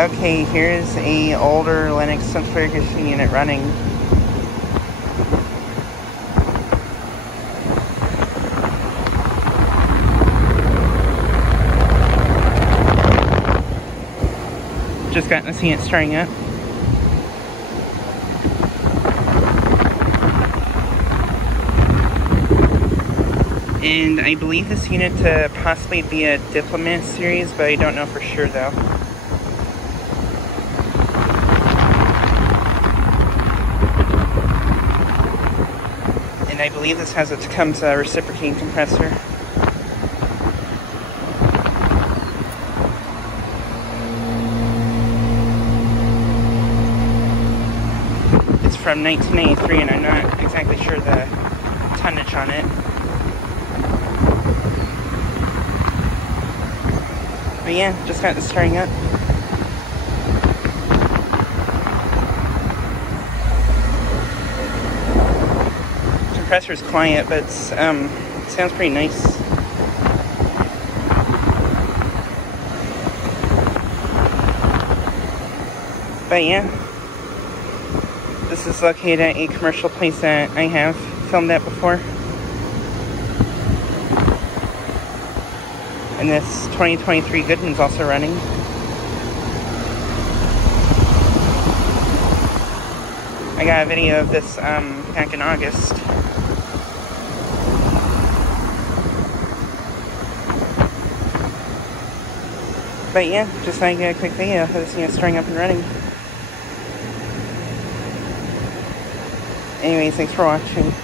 Okay, here's a older Lennox centrifugation unit running. Just gotten to see it starting up. And I believe this unit to possibly be a Diplomat series, but I don't know for sure though. And I believe this has a Tecumseh reciprocating compressor. It's from 1983 and I'm not exactly sure the tonnage on it. But yeah, just got this starting up. Compressor's quiet, but it sounds pretty nice. But yeah, this is located at a commercial place that I have filmed at before. And this 2023 Goodman's also running. I got a video of this back in August. But yeah, just like a quick video of this unit starting up and running. Anyways, thanks for watching.